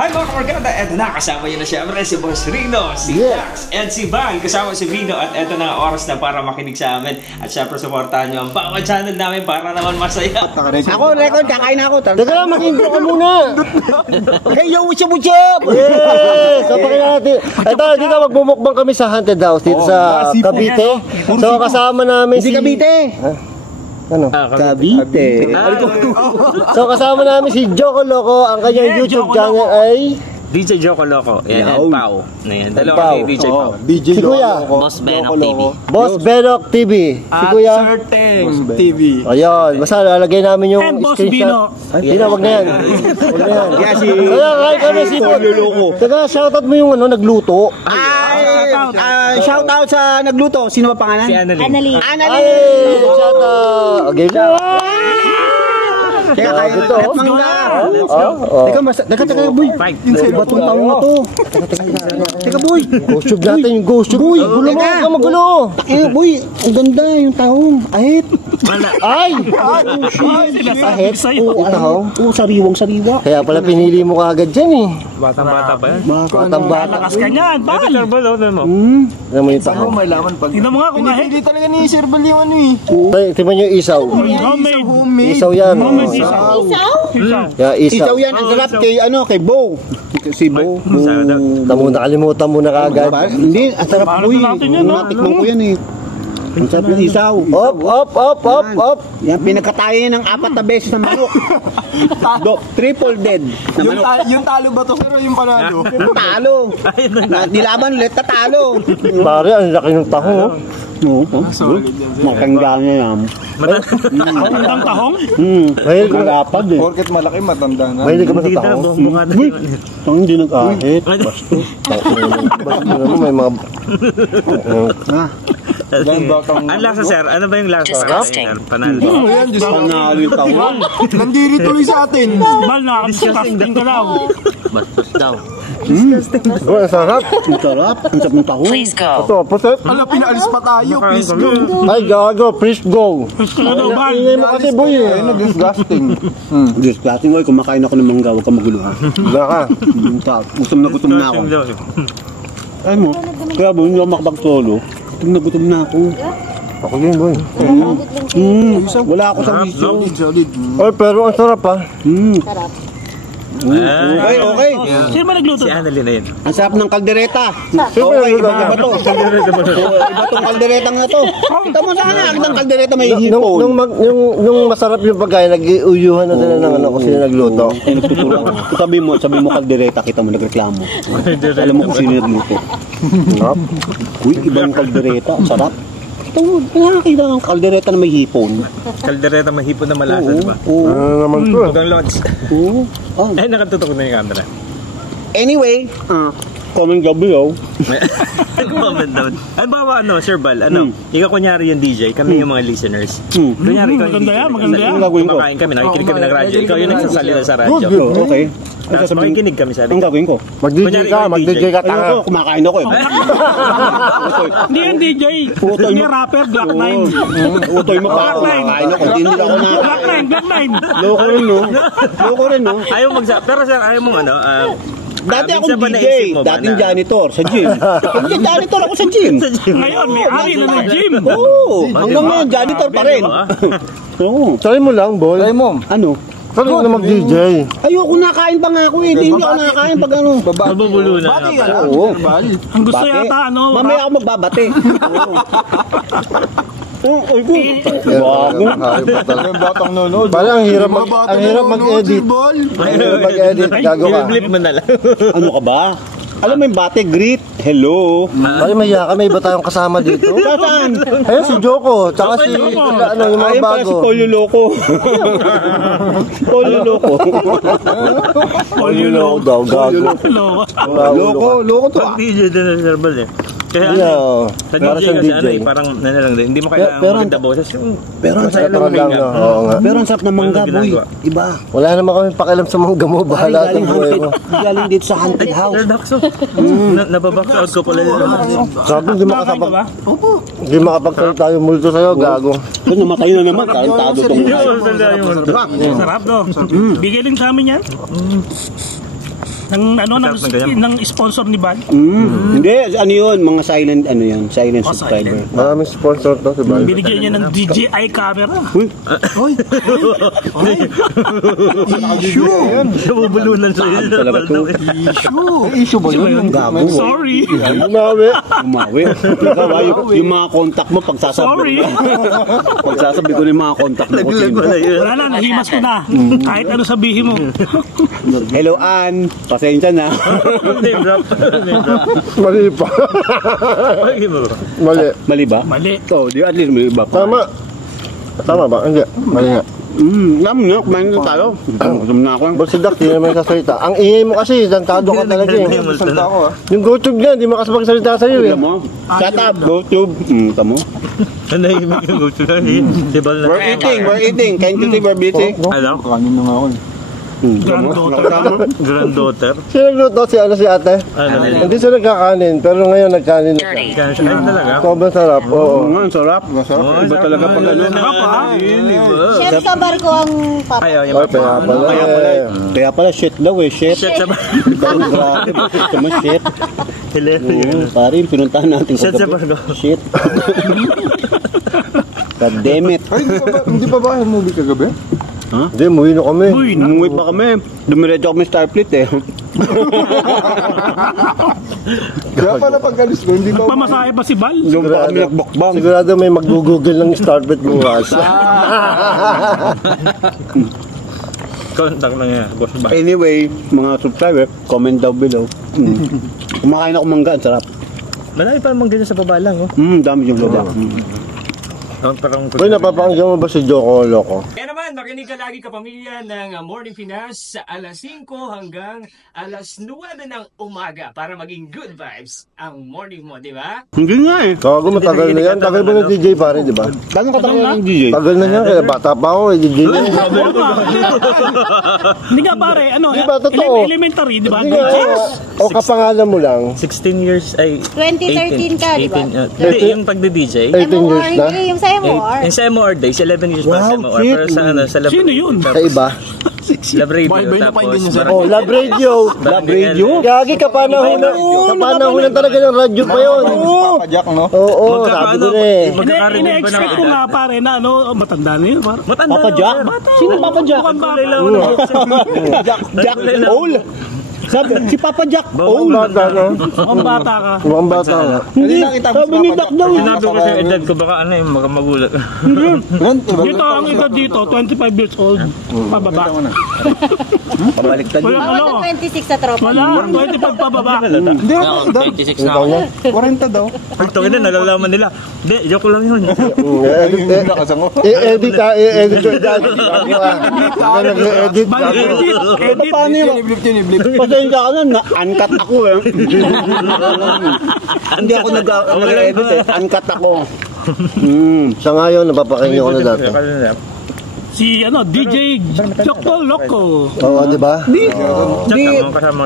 Hi mga kamarkada, eto na, kasama yun na siyempre si Boss Rino, si Dax, and si Val. Kasama si Vino at eto na oras na para makinig sa amin. At syempre supportahan nyo ang bawat channel namin para naman masaya. Ako, record, kakain ako. Teka lang, mag-intro ka muna. Hey, yo, what's up? Yes! So, pakinggan natin. Ito, dito magbumukbang kami sa Haunted House dito sa Cavite. So, kasama namin si... Cavite. Ano? Cavite. So, kasama namin si Joko Loco. Ang kanyang YouTube channel ay... DJ Joko Loco, yan, and Pao. Ayan, dalawa kay DJ Pao. DJ si Kuya. Boss Benok TV. Boss Benok TV. Si Kuya. Certain TV. Ayun, basta lalagay namin yung screenshot. Bino, wag na yan. Wag na yan. Kaya, kahit kami si Lolo. Teka, shoutout mo yung nagluto. Shoutout sa nagluto. Sino ba pangalan? Si Annalyn. Ay, shoutout. Okay na. Kaya kayo ito. Teka, boy. Batong taong na to. Teka, boy. Ghost tube natin yung ghost tube. Boy, gulo mo. Ikaw magulo. Boy, ang ganda yung taong. Ahit. Ay! Ahit. Oo, sariwang-sariwa. Kaya pala pinili mo kaagad dyan eh. Batang-bata pa yan. Batang-bata. Lakas ka niyan, Bal! Ito, Charbal, ano mo? Alam mo yung taho. Tingnan mo nga kung ahit. Hindi talaga ni Sir Bal yung ano eh. Tingnan nyo yung isaw. Homemade. Isaw yan. Isaw? Yeah, isaw. Isaw yan, ang sarap kay Bo. Si Bo. Tamo nakalimutan mo na kaagad. Hindi, ang sarap boy. Natikman ko yan eh. Ang sarap yung isaw. Up. Yan, pinagkatayo niya ng 4 na beses ng manok. Triple dead na manok. Yung talo ba to, sir, o yung panalo? Talo. Nilaban ulit, tatalo. Pare, ang laki ng taho. Oo, matanda niya yan. Matandang tahong? Mahilig ka Malapad eh. Porket malaki, matanda na. Mahilig ka ba sa taho? Ang hindi nag-ahit. Basto naman, may mga... Ang lasa, sir. Ano ba yung lasa? Panalo. Ayan, Diyos ko. Panalo yung tawag. Nandiri tuloy sa atin. Bal, nakakasting ka daw. Bastos daw. Ang sarap. Ang sarap. Ang sarap ng taho. Please go. Ito, puset. Ala, pinaalis pa tayo. Please go. Ay, gago, please go. Gusto ka daw, Bal. Ingay mo kasi, boy eh. Ayun, disgusting. Disgusting boy, kumakain ako ng mangga, huwag ka magulo ha. Wala ka. Gutom na ako. Ay mo, kaya boy, hindi ako makapag-solo. Gutom na ako. Ako din, boy. Wala ako sa bisyo. Solid. Ay, pero ang sarap ha. Okay. Sino ba nagluto? Si Annalyn na yun. Ang sarap ng kaldereta. Siyempre, Iba to. Iba tong kalderetang na to. Kita mo sana, ang kaldereta may hipon. Nung masarap yung pagkain, nag-iuyuhan na sila ng ano kung sino nagluto. Sabi mo kaldereta, kita mo nagreklamo. Alam mo kung sino nagluto. Uy, ibang kaldereta, ang sarap. Ito mo, nakakita ng kaldereta na may hipon. Kaldereta mahipon na malasa, di ba? Ano naman to? Huwag Lodge. Oo. Ay, nakatutok na yung camera. Anyway, comment gabi oh. Comment down. Ano ba, Sir Bal? Ikaw kunyari yung DJ, kami yung mga listeners. Kunyari ikaw yung Maganda DJ. yan, maganda yan. Kumakain kami, nakikinig kami ng radyo. Ikaw yung nagsasalita sa radyo. Okay. Tapos makikinig kami sa Ang gagawin ko? Mag-DJ ka, tanga. Ayoko, kumakain ako eh. Hindi yan DJ. Hindi rapper, Black 9. Utoy mo pa ako, kumakain ako. Hindi nila ako na... Black 9. Loko rin no. Ayaw pero sir, ayaw mong Dati minsan akong ba DJ, naisip mo ba dating na- janitor sa gym. Hindi, janitor ako sa gym. Ngayon, may ari na ng gym. Oo, hanggang ngayon, janitor pa rin. Oo. Try mo lang, boy. Try mo. Ano? Try mo na mag-DJ. Ayoko nakain pa nga ako eh. Hindi ako nakakain pag ano. Mabubulo na. Bati ka lang, Oo. Sir Bal. Ang gusto Bate. yata, Mamaya ako magbabate. Ay ko. Yung batang nunod. Parang ang hirap mag-edit. Ang hirap mag-edit, gago ka. Flip mo na lang. Ano ka ba? Alam mo yung bate, greet, hello. Parang mahiya ka, may iba tayong kasama dito. Saan? Ayun, si Joko, tsaka si, yung mga Ayun pala si bago. Polyo Loco. Polyo Loco. Polyo Loco daw, gago. Loko to ah. DJ din na Sir Bal eh. Kaya Yeah, sa para DJ siyang kasi DJ. parang lang din. Hindi mo kailangan Pero- maganda boses. Yung Pero ang sarap Sarap lang, no? Oo nga. Pero ang sarap ng mangga, boy. ginagawa. Iba. Wala naman kami pakialam sa mga gamo, bahala sa buhay mo. Galing dito sa haunted house. Sir Daxo. Nababack out ko pala yun. Sabi, hindi hindi makapagsalita yung multo sa'yo, gago. Kung namatay na naman, tarantado tong Sarap, no? Bigay din sa amin yan. ng sponsor ni Bal. Hindi, ano yun, mga silent, ano yan, silent subscriber. Maraming sponsor to, diba? Binigyan niya ng DJI camera. Nabubulunan sa iyo. Talaga to. Issue ba yun? Gago. Sorry. Umawi. Umawi. Ikaw, yung mga contact mo, pagsasabi Sorry. pagsasabi ko yung mga contact mo. Wala na, nahimas ko na. Kahit ano sabihin mo. Hello, Ann. Pasensya na. Mali pa. Mali. Mali ba? Mali. Oh, di at least mali ba? Tama. Tama ba? Hindi. Mali nga. Alam mo, kumain na tayo. Gutom na ako. Boss si Dak, hindi naman sasalita. Ang ingay mo kasi, dantado ka talaga eh. Salta ako ah. Yung GoTube niya, hindi makasapagsalita sa'yo eh. Alam mo? Shut up, YouTube. Tamo. Nahimik yung gusto na. We're eating. Can't you see we're busy? Alam? Kanin na nga ako. Granddaughter. Sino nagluto? Si ate? Ano nila? Hindi siya nagkakanin, pero ngayon nagkanin na siya. Kaya siya. Ay, talaga? Sobrang sarap, oo. Oo nga, ang sarap. Iba talaga pag ano. Chef sa barko ang papa. Ayaw, yung Ay, kaya pala eh. Kaya pala shit daw eh, shit. Shit sa Grabe, shit naman shit. Oo, pare, pinuntahan natin Shit sa kagabi. barko. Shit. God damn it. Ay, hindi pa ba yung movie kagabi? Hindi, muwi na kami. Umuwi pa kami. Dumiretso kami Starfleet eh. Kaya pala pag-alis ko, hindi pa Pamasahe pa si Bal. Doon pa kami nagbakbang. Sigurado may mag-google ng Starbit bukas. Contact lang yan. Boss ba? Anyway, mga subscriber, comment down below. Kumakain ako mangga, ang sarap. Malaki pa naman ganyan sa baba lang, oh. Dami yung loda. Parang... Uy, napapakinggan mo ba si Joko Loco? Kaya naman, makinig ka lagi kapamilya ng Morning Pinas sa alas 5 hanggang alas 9 ng umaga para maging good vibes ang morning mo, di ba? Hindi nga eh. Gago, matagal na yan. Tagal mo ng DJ pare, di ba? Gano'ng katagal ng DJ? Tagal na yan, kaya bata pa ako, DJ na. Hindi nga pare, ano, Di ba, totoo? elementary, di ba? Hindi nga, o kapangalan mo lang, 16 years, ay... 2013 ka, di ba? 18, hindi, yung pagde-DJ. 18 years na. Yung sa MOR. Yung sa MOR days, 11 years pa sa Wow, MOR. Pero sa ano, sa Lab... Sino yun? Sa iba. Lab Radio, tapos... Oh, Lab Radio. Lab Radio? Gagi, kapanahonan talaga ng radyo pa yun. Papa Jack, no? Oo, sabi ko na eh. Ine-expect ko nga pare na ano, matanda na yun. Pare. Matanda Papa Jack? Sino Papa Jack? Mukhang bata. Jack Paul? Sabi, si Papa Jack Mukhang Paul. bata na. Mukhang bata ka. Mukhang bata na. Hindi, sabi ni Doc daw. Sinabi ko sa edad ko, baka ano yung magulat. Dito ang edad dito, 25 years old. Pababa. Pabaliktad yun. Wala, Mga 26 sa tropa. wala, 25 pababa. Hindi ako daw. 26 na ako. 40 daw. Pagtong ina, nalalaman nila. Hindi, joke lang yun. I-edit ha, i-edit ko dyan. Nag-edit. Edit. Paano yun? Pasensya ka na, uncut ako eh. Hindi ako nag-edit eh. Uncut ako. Sa ngayon, napapakinggan ko na dati. Si ano, DJ Joko Loco. Oo, di ba? Di,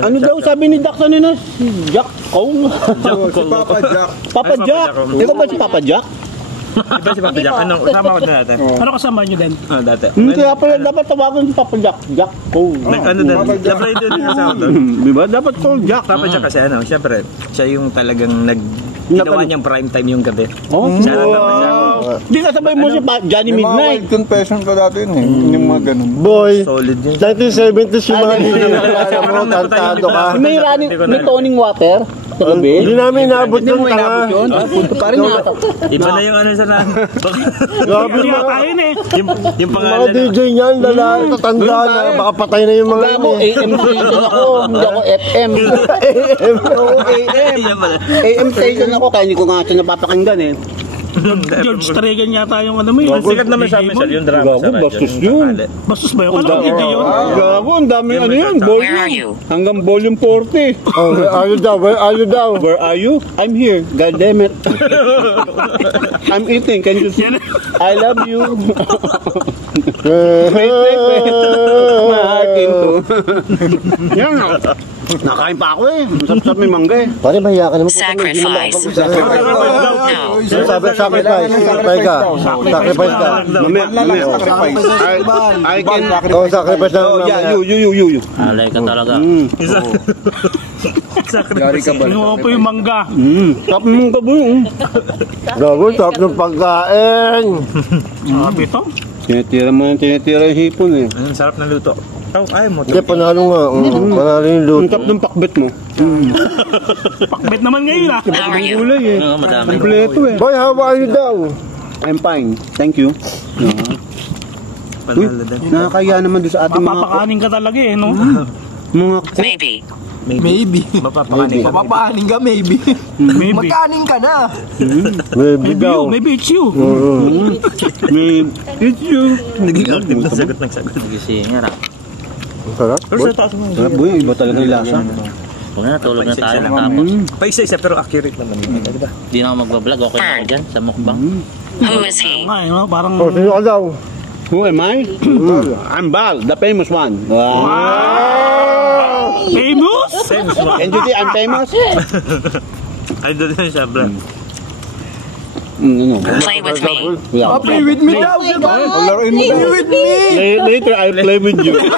ano daw sabi ni Doc kanina? Si Jack Paul. Papa Jack. Papa Jack. Ikaw ba si Papa Jack? Iba si Papa Jack. Ano, kasama ko na natin. Ano kasama nyo din? Dati. Kaya pala dapat tawagan si Papa Jack. Jack Paul. Ano din, Lab Radio din kasama doon. Di ba? Dapat Paul Jack. Papa Jack kasi ano, syempre, siya yung talagang ginawa niyang prime time yung gabi. Oh, Siya lang Papa Jack. Di kasabay mo si Johnny May mga Midnight. wild confession pa dati yun eh. Yung mga ganun. Boy, Solid yun. 1970s yung mga nililala mo, tantado ka. May running, may toning water. Sabi. Hindi namin naabot yung tanga. Punto pa rin yata. Iba na yung ano sa na. Grabe Kaya mga, kain eh. yung mga pangalan. DJ niyan, lalaki, tatanda na, baka patay na yung mga Ako, AM station ako. Hindi ako FM. Oo, AM. Yan pala. AM station ako. Kaya hindi ko nga siya napapakinggan eh. George Tregan yata yung ano mo yun. Sikat naman sa amin, sir, yung drama sa Gago, radyo. bastos yun. Bastos ba yun? Ano DJ yun? Gago, ang dami ano yun. Volume. Hanggang volume 40. Oh, where are you daw? Where are you daw? Where are you? I'm here. God damn it. I'm eating. Can you see? I love you. Martin to. Yan na. Nakain pa ako eh. Sarap-sarap may mangga eh. Pare, mahiya ka naman. Sacrifice. Sacrifice ka. Sacrifice ka. Mamaya. Sacrifice. I can... Oo, sacrifice na. You. Alay ka talaga. Kinuha po yung mangga. Sarap mong gabo. Gago, sarap ng pagkain. Sabi ito. Tinitira yung hipon eh. Ang sarap ng luto. Ay mo. Hindi, panalo nga. Panalo yung Ang luto. sarap ng pakbet mo. Pakbet naman ngayon ah. How are you? Gulay eh. Kompleto eh. Boy, how are you daw? I'm fine. Thank you. Uy, nakakaya naman doon sa ating mga... Mapapakanin ka talaga eh, no? Mga... Maybe. Mapapakanin ka. Papahanin ka, maybe. Maybe. Magkanin ka na. Maybe daw. Maybe it's you. It's you. Naging active na sagot ng sagot. Nagisingin ah. Sarap. Sarap boy, iba talaga yung lasa. Kung na, tulog na tayo tapos. Pa-isa-isa pero accurate naman. Diba? Di na ako magbablog. Okay na ako dyan sa mukbang. Who is he? Ay, no? Parang... O, sino ka daw? Who am I? I'm Bal, the famous one. Famous? And you think I'm famous? Ay, doon na siya, bro. Play with me. Play with me daw. Laruin mo. Play with me. Later, I'll play with you. This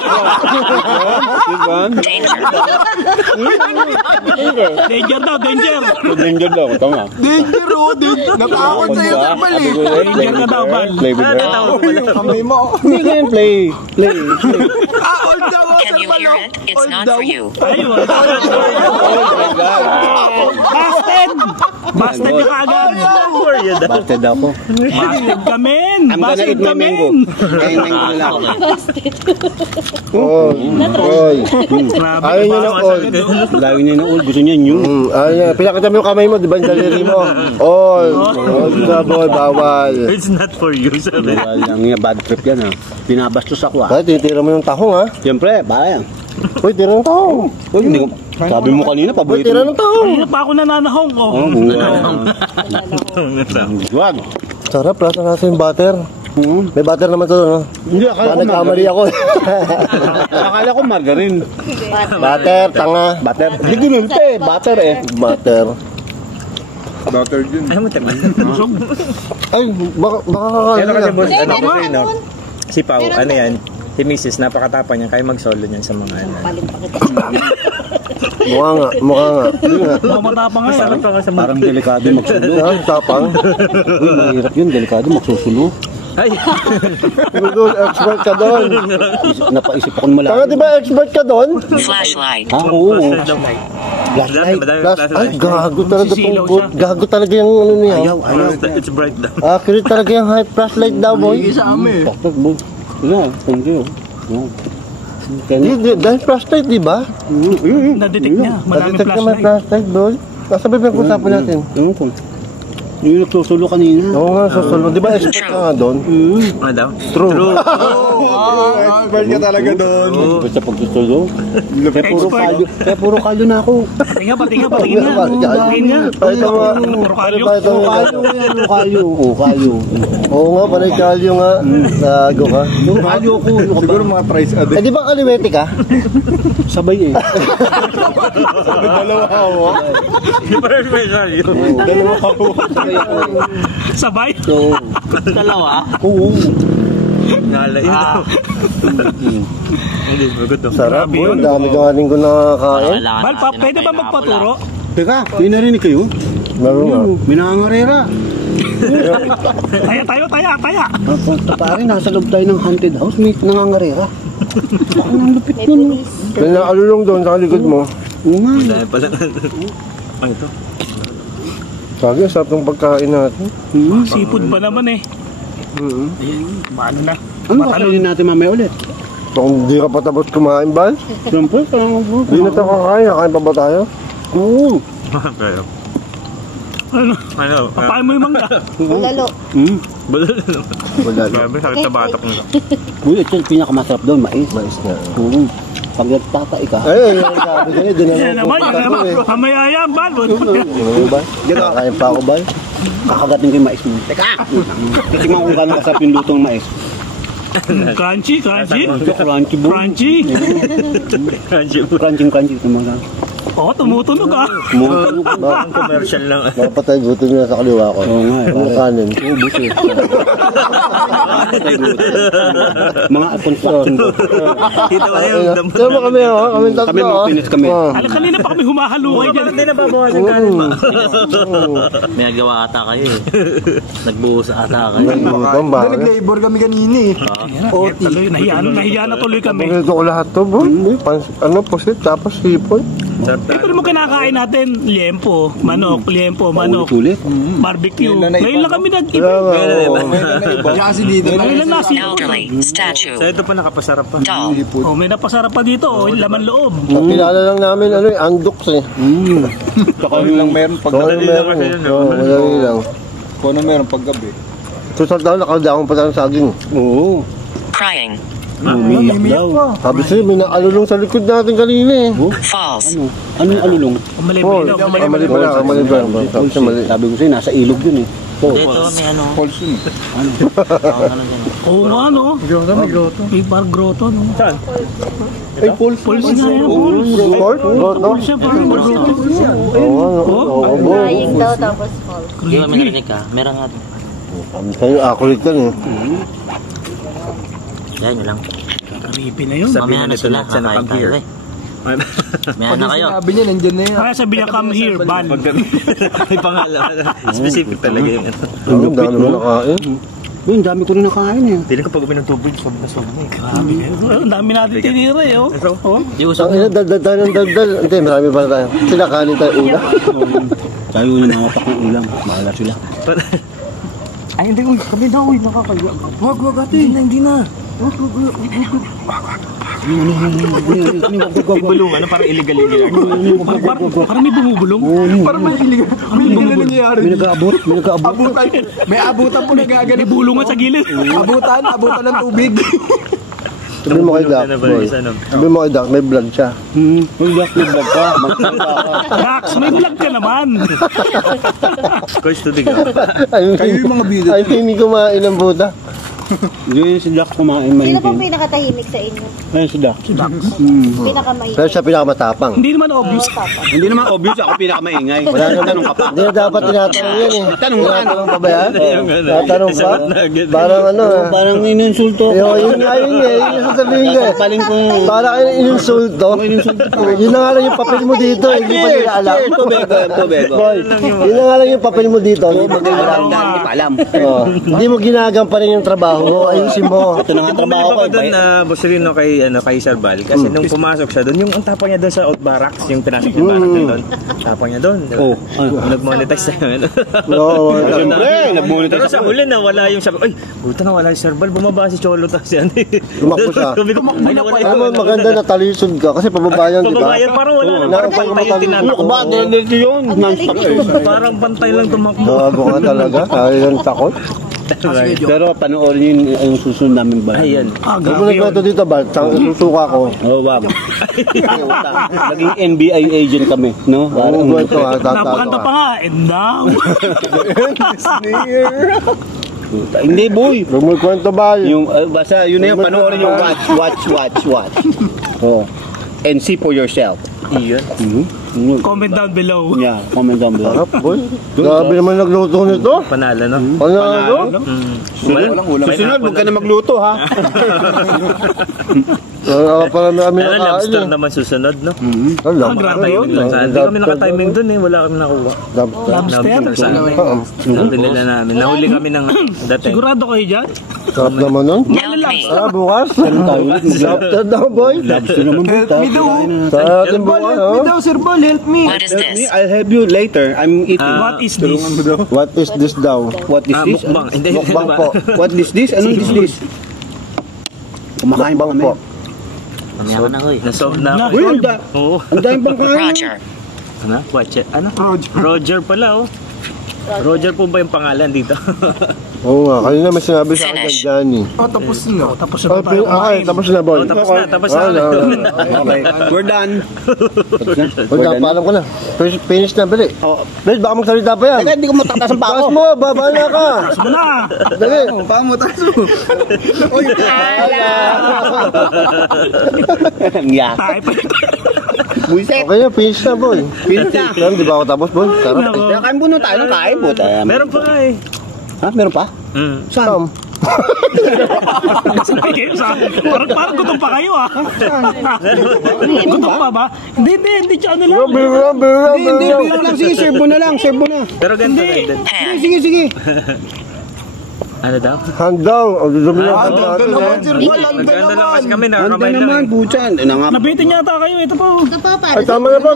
one. Danger. Danger daw, danger. Danger daw, tama. Danger, oh. Natakot sa'yo sa balik. Danger ka daw, Bal. Play with her. Kamay mo. Hindi ka yan, play. Old daw. Can you hear it? It's not for you. Ayun. Busted! Busted ka kaagad. Busted ako. Busted ka, men. I'm gonna Busted eat ka, my mango. men. Kaya mango na lang. Oy. Ayaw niya ng all. Lagi niya na all. Gusto niya new. Ayaw niya. Pinakita mo yung kamay mo, di ba yung daliri mo? All. All, bawal. It's not for you, sabi. Bawal lang niya. Bad trip yan ha. Pinabastos ako ha. Ay, titira mo yung tahong ha. Siyempre, baya. Uy, tira ng tahong. Uy, hindi ko... Sabi mo kanina, Uy, paborito tira mo. ng tahong. Kanina pa ako nananahong ko. Oh, Wag. Sarap, lasa yung butter. May butter naman to, no? Hindi, akala ko Nagkamali ako. Akala ko margarine. Butter, tanga. Butter. Hindi ko nulta eh. Butter eh. Butter. Butter din. Ay mo, tabi. Ay, baka kakain Yan kasi na. boss, ano ko rin, no? Si Pao, ano yan? Si Mrs. napakatapang niya, kaya mag-solo niyan sa mga ano. Mukha nga. Mga matapang nga. Sarap pa nga sa mga... Parang delikado magsulo. Ang tapang. Uy, mahirap yun. Delikado magsusulo. Ay! Doon, expert ka doon. Napaisip ako ng Tanga, malalim. di ba expert ka doon? Flashlight. Ah, oo. Flashlight. Ay, gago talaga Sisilaw itong siya. gago talaga yung ano niya. Ayaw. It's bright daw. Accurate talaga yung high flashlight daw, boy. Bakit mo? Ano? Thank you. Hindi, dahil flashlight, di ba? Na-detect niya. Maraming Natitag ka may flashlight. flashlight, boy. Kasabi pa yung usapan natin. Ewan ko. Yung nagsusulo kanina. Oo nga, susunod. Di ba expert ka nga doon? Ano daw? True. Expert ka talaga doon. Basta pagsusulo. Kaya puro kalyo na ako. Patingin nga. Patingin nga. Ay, tama. Puro kalyo. Kalyo. Oo, kalyo. Oo nga, panay kalyo nga. Nago ka. Puro kalyo ako. Siguro mga price Eh, addict. di ba kaliwete ka? Sabay eh. Dalawa ako. Hindi pa rin special yun. Dalawa ako. Sabay. So, Dalawa? oo. Nalain daw. Hindi, magod daw. Sarap, boy. Ang dami galing ko nakakain. Bal, pwede ba magpaturo? Teka, may narinig kayo? Laro nga. May nangangarera. Taya. Pare, nasa loob tayo ng haunted house. May nangangarera. Ang lupit nun. May naalulong doon sa likod mo. Oo nga. Dahil pala. Ang ito. Sabi, sarap ng pagkain natin. Seafood ba naman eh? Paano na? Ano ba kakainin natin mamaya ulit? Kung di ka pa tapos kumain, Bal? Siyempre, parang ako. Di na tayo kakain. Kakain pa ba tayo? Oo. Pero, Ano? Papain mo yung mangga. Lalo. Balalo naman. Wala. Grabe, sakit sa batok nila. Uy, ito yung pinakamasarap doon, mais. Mais na. Oo. Pag nagtatay ka. Ay, yung sabi ko doon Yan naman, yan naman. Mamaya yan, Bal. Ano ba? Kakain pa ako, Bal? Kakagatin ko yung mais mo. Teka! Titignan ko kung gano'ng kasarap yung lutong mais. Crunchy, crunchy. Crunchy boy. Crunchy. Crunchy naman. Oo, tumutunog ah. Commercial lang. Mapatay gutom na sa kaliwa ko. Oo nga. Ang kanin. Mga construction ko. Kita mo yung damo. Sama kami, kami tatlo. Kami mapinis kami. Alam, kanina pa kami humahalukay dyan. Hindi na babawas yung kanin mo. May nagawa ata kayo eh. Nagbuhos ata kayo. Nag-labor kami kanina eh. Nahiya na tuloy kami. Ito ko lahat to, bro. Ano, pusit, tapos sipon. Ito naman kinakain natin, liempo, manok, Ulit. barbecue. Ngayon lang kami nag-iba. Kasi dito na. Ngayon lang nasi. Elderly. Statue. So ito pa nakapasarap pa. Doll. Oh, may napasarap pa dito, laman loob. Kilala lang namin, andoks eh. Saka lang meron pag Madali lang. Kung ano meron pag gabi. So sa taon, nakaldakong pa tayo ng saging. Oo. Crying. Umiyak daw. Sabi sa'yo, may naalulong sa likod natin kanina eh. False. Anong alulong? Mali Paul, mali pala. Sabi ko sa'yo, nasa ilog yun eh. Dito may ano. False yun. Oo nga, no? May parang grotto, no? Saan? Ay, Paul. Pulse na yun, Paul? Pulse siya, parang grotto. Crying daw tapos fall. Di ba may narinig ka? Meron nga. Sa'yo, akulit yan eh. Yan yun lang. Creepy na yun. Mamaya na sila. Kakain tayo eh. Mamaya na kayo. Sabi niya, nandiyan na yan. Kaya sabi niya, come here, ban. May pangalan. Specific talaga yun. Ang dami mo nakain. Ang dami ko rin nakain eh. Hindi ko pag uminom tubig. Sob na sob na eh. Grabe na yun. Ang dami natin tinira eh, oh. Oh. Di usap. Ang ina, daldal tayo ng daldal. Hindi, marami pa tayo. Sila kanin tayo una. Tayo yung mga patak ng ulam. Mahala sila. Ay, hindi. Kami daw. Nakakaya. Wag, ate. Hindi na. Bulong. Ano parang illegal. Parang may bumubulong. Parang may iligan. May iligan na nangyayari. May nag-aabot. Abutan. May abutan po nagagano. May bulungan sa gilid. Abutan ng tubig. Sabi mo kay Doc, boy. Sabi mo kay Doc, may vlog siya. May vlog ka. Max, may vlog ka naman. Coach, tubig. Kayo yung mga bida. Ay, hindi kumain ng Buddha. Yun si Dax kumain Sino pong mahitin. pinakatahimik sa inyo? Ayun si Dax. Pinakamahilig. Pero siya pinakamatapang. Hindi naman obvious. Hindi naman obvious ako pinakamaingay. Wala na tanong ka pa. Hindi na dapat tinatanong yan eh. Tanong ka. Tinatanong pa ba yan? Tinatanong pa? Sagot na agad. Parang ano ah. Parang ininsulto ko. Yun nga yun eh. Yun yung sasabihin ko eh. Paling ko. Para kayo ininsulto. Yun na nga lang yung papel mo dito. Hindi pa nila alam. Boy, yun na nga lang yung papel mo dito. Hindi pa nila alam. Hindi pa alam. Hindi mo ginagampanan yung trabaho mo. Ayusin mo. Ito na nga ang trabaho ko. doon na Bossrino kay Sir Val kasi nung pumasok siya doon, yung ang tapang niya doon sa out barracks, yung pinasok niya barracks doon. Tapang niya doon. Oh, nag-monetize tayo. Oo. Siyempre, nag-monetize Pero sa huli na wala yung sabi, ay, buta na wala si Sir Val, bumaba si Cholo tapos yan. Tumakbo siya. Ay, nawala Alam mo, maganda na talisod ka kasi pababayan, di ba? Pababayan, parang wala na. Parang pantay yung tinatakbo. ba? Dito yun. Non-stop eh. Parang pantay lang tumakbo. Bago ka talaga. Kaya yung takot. Pero panoorin yung susunod namin ba? Ayan. Huwag mo nagkwento dito ba? Susuka ko. Oo, wag. Naging NBI agent kami, no? Parang kwento ha. Napakanta pa nga. And now. Hindi, boy. Huwag mo kwento ba? Yung, basta yun na yun, panoorin yung watch. Oh. And see for yourself. Iyon. Comment down below. Yeah, comment down below. Harap, boy. Grabe naman nagluto nito. Panalo, no? Ano? Susunod, huwag ka na magluto, ha? Para kami Ano, nakain lobster eh. naman susunod, no? Alam. Nakatiming lang saan. Hindi kami nakatiming dun eh. Wala kami nakuha. Lobster saan. Sabi nila namin. Nahuli kami ng dating. Sigurado kayo dyan? Sarap naman nun. Help me. Bukas. Lobster daw, boy. Lobster naman, boy. Sa atin bukas, oh. Sir Bal, help me. What is this? I'll help you later. I'm eating. What is this? What is this daw? What is this? Mukbang. Hindi, Mukbang po. What is this? Anong is this? Kumakain ba kami? Mamaya ka na, oy. Nasolve na ako. Uy, Oo. ang dahil pang kain. Roger. Ano? Watch it. Ano? Roger pala, oh. Roger po ba yung pangalan dito? Oo nga, kanina may sinabi sa akin Finish. dyan eh. Tapos na. Tapos na tayo Okay, tapos na boy. Tapos na. Okay, we're done. Huwag na, paalam ko na. Finish na, bali. Bes, baka magsalita pa yan. Teka, hindi ko matataas ang pako. Taas mo, baba na ka. Tapos na. Dali. Pamutas mo. Uy, yeah. Tayo pa. Okay na, finish na boy. Finish na. Alam, di ba ako tapos boy? Sarap eh. Kaya kain muna tayo ng kain po. Meron pa nga eh. Ha? Meron pa? Saan? Sabi kayo sa akin. Parang gutom pa kayo ah. Gutom pa ba? Hindi, tsaka na lang. Hindi, biro lang. Sige, serve mo na lang. Serve mo na. Pero ganito lang din. Pan. Sige. Ano daw? Hand down. O, dudumi na hand Handa natin naman, eh. Sir Bal. Handa Maganda lang naman. kasi kami na. Handa Ramay lang naman, eh. puchan. Nabitin yata kayo. Ito po. Ito pa, para Ay, tama na po.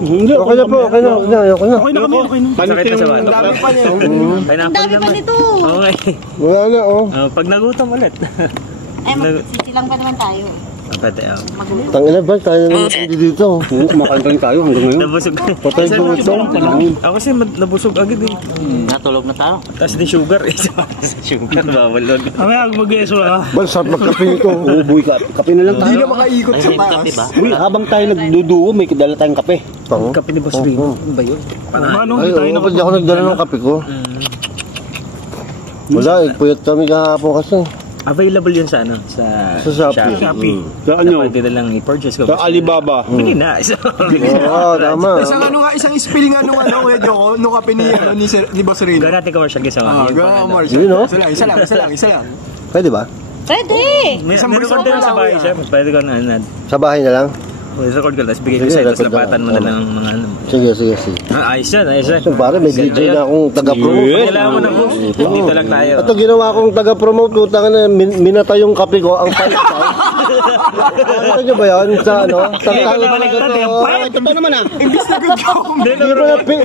Hindi, okay na po. Okay na. Okay na kami. Sakit na sa wala. Dami pa niya. Ang Pineapple dami pa naman. nito. Okay. Wala na, oh. Pag nagutom ulit. Ay, magsisilang pa naman tayo. Pati Tangina ba? Tayo naman hindi dito. Kumakain pa rin tayo hanggang ngayon. nabusog. Patay ko ito. Ako kasi nabusog agad eh. Natulog na tayo. Tapos din sugar eh. Sugar, bawalon. Kami mag-eso ah. Bal, sarap magkape ito. Ubuy ka. Kape na lang Hindi tayo. na makaikot sa taas. Uy, habang tayo nagduduo, may dala tayong kape. Tango. Kape ni Boss Rino. Ano ba yun? Ano, Ay, hindi tayo oo, pwede ako nagdala ng kape ko. Wala, puyat kami kahapon kasi. Available yun sa ano? Sa Shopee. Sa ano? Pwede na lang i-purchase ko. Sa Alibaba. Bili na. Oo, tama. Isang spill nga nung Kuya Joko, nung kape ni Boss Rino. Gawin natin commercial guys. Gano'n, Mars. Yun, no? Isa lang. Pwede ba? Pwede. Meron ko din sa bahay siya. Pwede ko na ano. Sa bahay na lang? Record ko. Tapos bigay ko Sige, sa'yo. Tapos record lapatan mo na lang mga ano. Sige. Ayos yan. So, pare, may DJ na akong taga-promote. Kailangan mo na po. Dito lang tayo. Ito, ginawa akong taga-promote. Utang na, minata yung kape ko. Ang pala. Ano nyo ba yan? Sa ano? Sa Ito naman ah. Imbis na good ka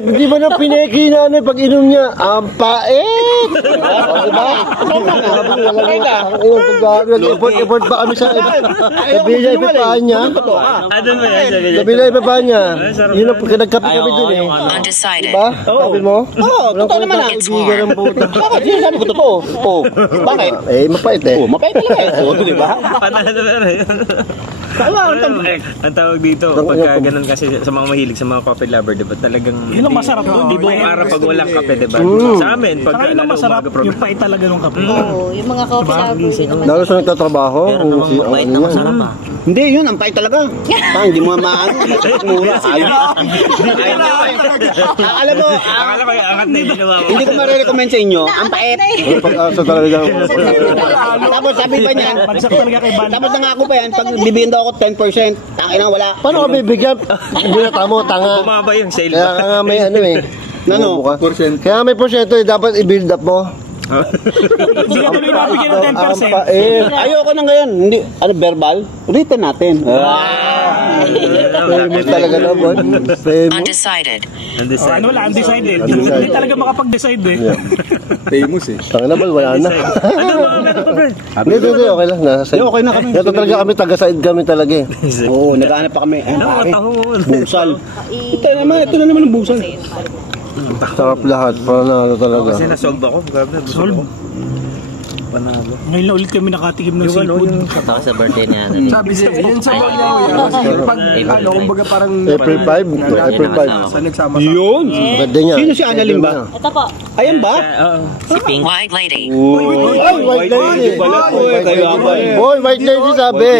Di ba na pineki na ano pag inom niya? Ang pait! Diba? Effort pa kami sa kabila ibabaan niya. Ano ba yan? Kabila ibabaan niya. Yun ang nagkape kami dun eh. Undecided. Diba? Sabi mo? Oo, totoo naman ah. Ibigan ang puta. Bakit? Sinasabi ko totoo. Oo. Bakit? Eh, mapait eh. Oo, mapait talaga eh. Oo, di ba? Panalo na rin. Ang tawag dito, pagka ganun kasi sa mga mahilig sa mga coffee lover, diba talagang Yun ang masarap doon, di ba? buong araw pag walang kape, diba? Sa amin, pag Saka yun ang masarap, yung pait talaga ng kape. Oo, yung mga coffee lovers. Lalo sa nagtatrabaho, kung si ang ano yan. Hindi, yun. Ang pait talaga. Hindi mo maano. Mura. Alam mo, Akala ko yung angat na yung ginawa ko. hindi ko marirecommend sa inyo. Ang pait. Yung pag-asa talaga. Tapos sabi pa niya, Bagsak talaga kay Ban. tapos nangako pa yan, pag bibigyan daw ako 10%, tangin na wala. Paano ka bibigyan? Binata mo, tanga. Bumaba yung sale Kaya pa. nga may ano eh. Ano? Kaya may porsyento eh, dapat i-build up mo. Hindi ka tuloy mabigyan ng 10%. Ayoko na ngayon. Hindi, ano, verbal? Written natin. Famous talaga na, boy. Famous. Undecided. Ano wala, undecided. Hindi talaga makapag-decide eh. Tanga naman, wala na. Hindi, okay lang. Nasa side. Okay na kami. Ito talaga kami, taga-side kami talaga eh. Oo, naghahanap pa kami. Pare, Tahon. busal. Ito na naman ang busal. Sarap lahat, panalo talaga. Kasi nasolve ako. Grabe, busog ako. Panalo. Ngayon na ulit kami nakatikim ng Yung ano, seafood. yung Sabi siya, yun sa bag niya Kuya. Kasi pag, kumbaga parang... April 5? April 5. Sa nagsama. Yun. Birthday niya. Sino si Annalyn ba? Ito po. Ayan ba? White lady. Ay, white lady. Boy, white lady sabi.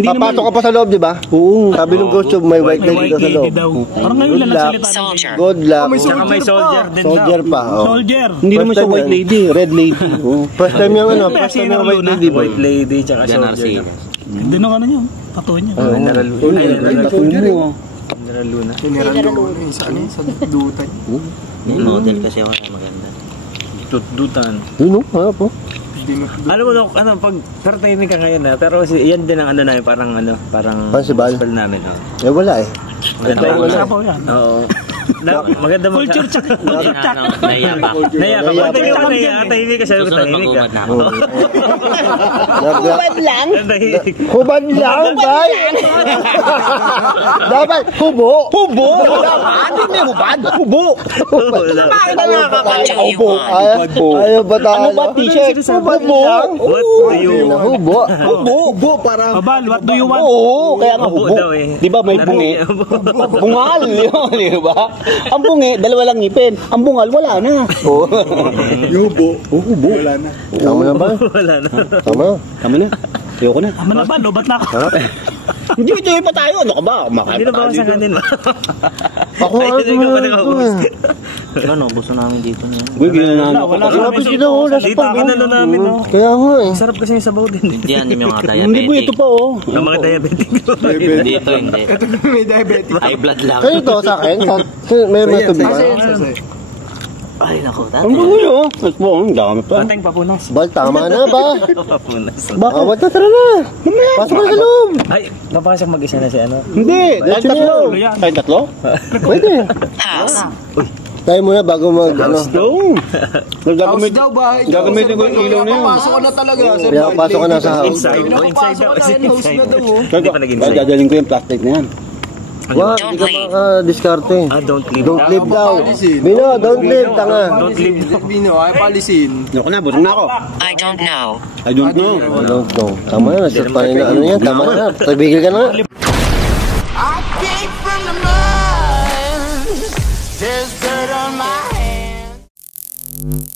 Papasok ka pa sa loob, di ba? Oo. Sabi ng costume, may white lady daw sa loob. daw. Parang ngayon lang nagsalita ng Soldier. Good luck. Tsaka may soldier din daw. Soldier pa. oh. Soldier. Hindi naman siya white lady, red lady. First time yung ano, first time yung white lady, boy. White lady, tsaka soldier. Hindi nung ano yun. Tattoo niya. General Luna. General Luna. General Luna. Sa ano? Sa dutan. Model kasi ako na maganda. Dutan. Yun o, ano po? Alam mo, ano, pag entertaining ka ngayon na, pero yan din ang ano namin, parang Pansibal? gospel namin. Eh, wala eh. Maganda. Sapo yan. Oo. Maganda mo. Culture check. Culture check. Naiya pa. Naiya ka ba? Tahimik ka siya. Susunod mag-ubad na ako. Hubad lang. Hubad lang, bay! Dapat, hubo! Hubo! Hindi mo hubad! Hubo! What do you want? Ayaw ba tayo? Ano ba t-shirt? Hubo! What do you want? Hubo! Hubo para. Abal, what do you want? Oo, kaya nga hubo. daw eh. Di ba may bungi? Bungal yun, di ba? Ang bungi, dalawa lang ngipin. Ang bungal, wala na. Oo. Yung hubo. Hubo. Wala na. Tama na ba? Wala na. Tama na. Tama na. Ayoko na. Tama na ba? Lobat na ako. Hindi, ito pa tayo. Ano ka ba? Hindi na ba sa kanin ba? Ako nga. Ano, gusto namin dito na yun. Uy, ginanaan ako. Wala Grabe kami sila, oh. Lasa Dito, pa. kinalo namin, oh. Kaya nga eh. Sarap kasi yung sabaw din. Hindi yan, yung mga Hindi po, ito diabetic. pa oh. Ang mga diabetic. Dito, hindi. Ito may diabetic. High blood lang. Kayo to sa akin? May tubig ba? Ay, naku, Ang bungi oh. Mas mo, ang dami pa. Panteng papunas. Bal, tama na ba? Papunas. Bakit? Tara na. Pasok ka sa loob. Ay, papasok mag-isa na si ano. Hindi, tayong tatlo. Tayong tatlo? Pwede. House. Tayo muna bago mag... Ano. Oo. House daw ba? Gagamitin ko yung ilaw na yun. Pasok ka na talaga. Kaya pasok ka na sa house. Inside. Oh, inside daw. House na daw. Hindi pa nag-inside. Dadalhin ko yung plastic na yan. Wag, hindi ka maka-diskarte. Don't leave. Don't live daw. Bino, don't live, tanga. Don't leave. Bino, ay palisin. Ako na, busog na ako. I don't know. I don't know. I don't know. Tama na, nagsasapanin na ano yan. Tama na, tagigil ka na. I came from the mud. There's dirt on my hands.